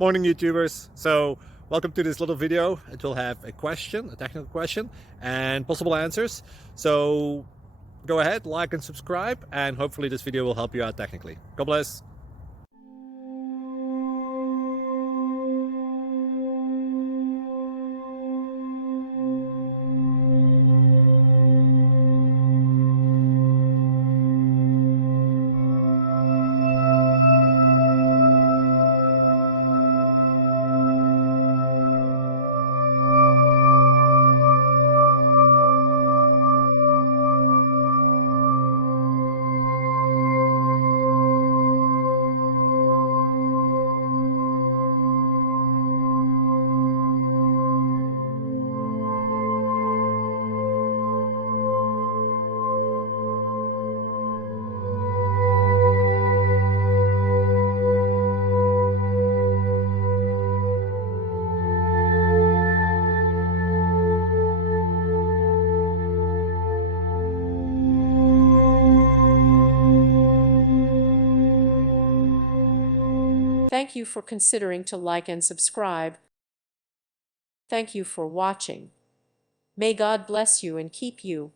Morning YouTubers. So welcome to this little video. It will have a question, a technical question, and possible answers. So go ahead, like and subscribe, and hopefully this video will help you out technically. God bless. Thank you for considering to like and subscribe. Thank you for watching. May God bless you and keep you.